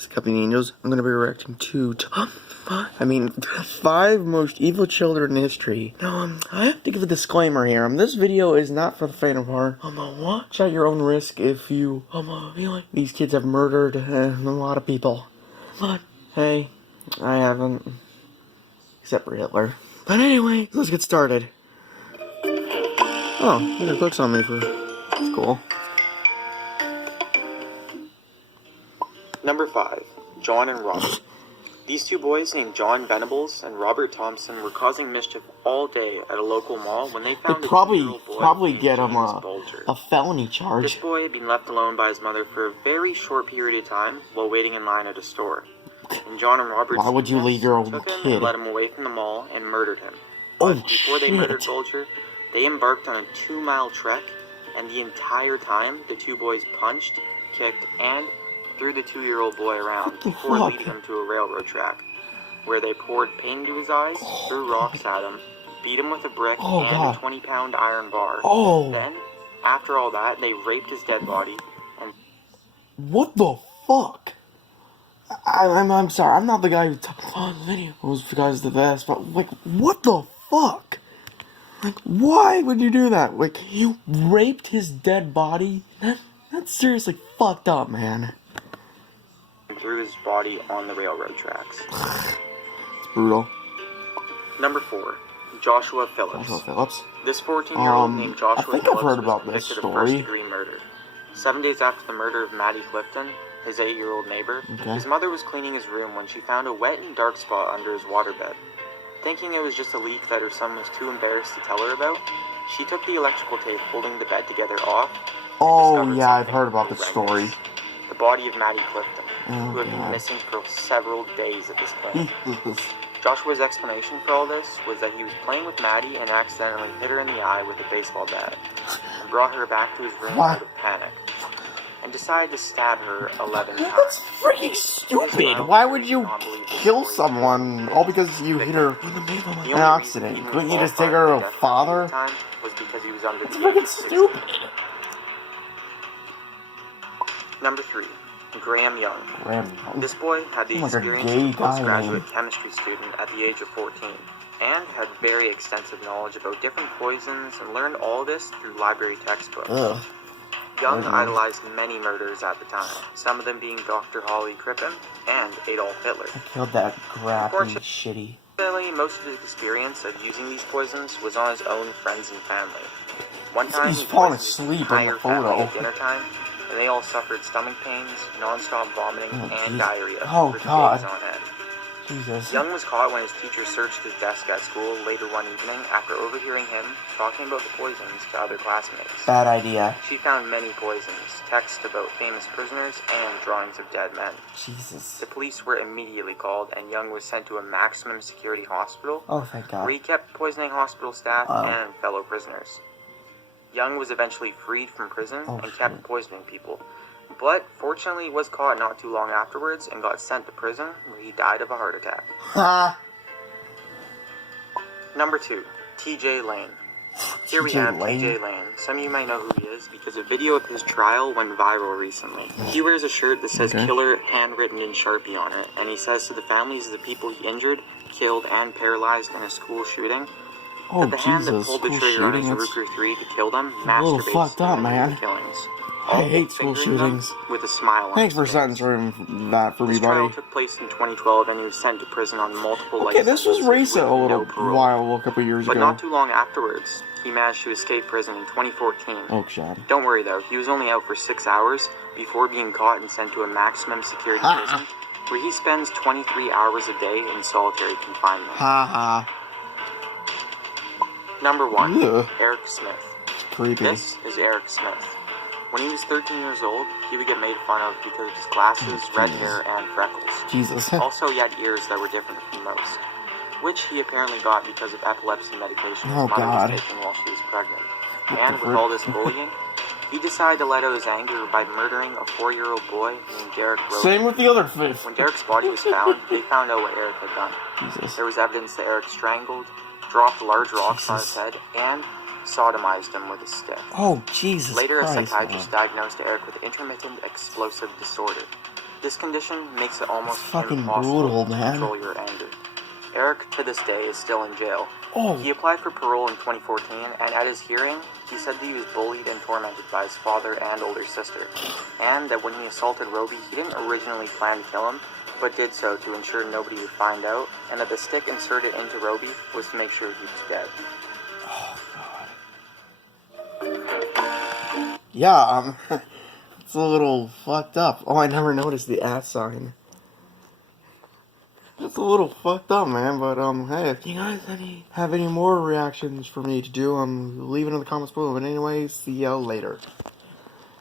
It's Cupping Angels. I'm gonna be reacting to five most evil children in history. Now, I have to give a disclaimer here. This video is not for the faint of heart. Watch at your own risk if you feel like these kids have murdered a lot of people. But hey, I haven't, except for Hitler. But anyway, let's get started. Oh, he clicks on me for. That's cool. Number 5. John and Robert. These two boys named John Venables and Robert Thompson were causing mischief all day at a local mall when they found They'd a 2-year-old boy probably named get him James Bulger. a felony This charge. boy had been left alone by his mother for a very short period of time while waiting in line at a store. And John and Robert Why would you leave your own took him kid? and led him away from the mall and murdered him. Oh, But before they murdered Bulger, they embarked on a 2-mile trek, and the entire time the two boys punched, kicked, and threw the 2-year-old boy around before leading him to a railroad track, where they poured paint into his eyes, threw rocks at him, beat him with a brick and a 20-pound iron bar. Then, after all that, they raped his dead body and... What the fuck? I'm sorry, I'm not the guy who the video. Those guys the best, but like, what the fuck? Like, why would you do that? Like, you raped his dead body? That's seriously fucked up, man. threw his body on the railroad tracks. It's brutal. Number 4. Joshua Phillips. Joshua Phillips? This 14-year-old named Joshua I think Phillips I've heard about was this convicted of story. first-degree murder. 7 days after the murder of Maddie Clifton, his 8-year-old neighbor, his mother was cleaning his room when she found a wet and dark spot under his waterbed. Thinking it was just a leak that her son was too embarrassed to tell her about, she took the electrical tape holding the bed together off. Oh yeah, I've heard about this story. The body of Maddie Clifton, who had been missing for several days at this point. Joshua's explanation for all this was that he was playing with Maddie and accidentally hit her in the eye with a baseball bat, and brought her back to his room out of panic, and decided to stab her 11 times. That's freaking stupid! Why would you kill someone all because you hit her in an accident? Couldn't you just take her to a father? Was because he was under It's the age freaking of 16. stupid! Number 3. Graham Young. This boy had the Like a experience gay of a postgraduate guy. chemistry student at the age of 14, and had very extensive knowledge about different poisons and learned all this through library textbooks. Ugh. Young idolized many murderers at the time, some of them being Dr. Holly Crippen and Adolf Hitler. Killed that crappy shitty. Unfortunately, most of his experience of using these poisons was on his own friends and family. One time, He's he falling poisoned his asleep in the entire family photo. at dinner time, and they all suffered stomach pains, non-stop vomiting, and diarrhea Oh, for days God. on end. Jesus. Young was caught when his teacher searched his desk at school later one evening after overhearing him talking about the poisons to other classmates. Bad idea. She found many poisons, texts about famous prisoners, and drawings of dead men. Jesus. The police were immediately called, and Young was sent to a maximum security hospital, Oh, thank God. where he kept poisoning hospital staff and fellow prisoners. Young was eventually freed from prison and kept poisoning people, but fortunately was caught not too long afterwards and got sent to prison, where he died of a heart attack. Ha! Number 2. T.J. Lane. Here we have T.J. Lane. Some of you might know who he is because a video of his trial went viral recently. He wears a shirt that says Killer handwritten in Sharpie on it, and he says to the families of the people he injured, killed, and paralyzed in a school shooting, that the hand that pulled the trigger on his Ruger 3 to kill them masturbates fucked up, man. the killings. I hate school shootings. With a smile on Thanks his for face. censoring that for me, His trial buddy. took place in 2012, and he was sent to prison on multiple Okay, life this was sentences recent with a little no parole. while, a couple years But ago. not too long afterwards, he managed to escape prison in 2014. Oh, God. Don't worry though, he was only out for 6 hours before being caught and sent to a maximum security prison, where he spends 23 hours a day in solitary confinement. Ha ha. Number 1. Ugh. Eric Smith. Creepy. This is Eric Smith. When he was 13 years old, he would get made fun of because of his glasses, red hair, and freckles. Jesus. Also, he had ears that were different from most, which he apparently got because of epilepsy medication his mother was taking while she was pregnant. And with all this bullying, he decided to let out his anger by murdering a 4-year-old boy named Derek Roden. Same with the other fifth. When Derek's body was found, they found out what Eric had done. Jesus. There was evidence that Eric strangled, dropped large rocks on his head, and sodomized him with a stick. Oh, Jesus Later, Christ, a psychiatrist diagnosed Eric with intermittent explosive disorder. This condition makes it almost Fucking impossible brutal, to man. control your anger. Eric, to this day, is still in jail. Oh. He applied for parole in 2014, and at his hearing, he said that he was bullied and tormented by his father and older sister, and that when he assaulted Roby, he didn't originally plan to kill him, but did so to ensure nobody would find out, and that the stick inserted into Roby was to make sure he was dead. Oh, God. Yeah, it's a little fucked up. Oh, I never noticed the @ sign. It's a little fucked up, man, but, hey, if you guys have any more reactions for me to do, leave it in the comments below. But anyways, see y'all later.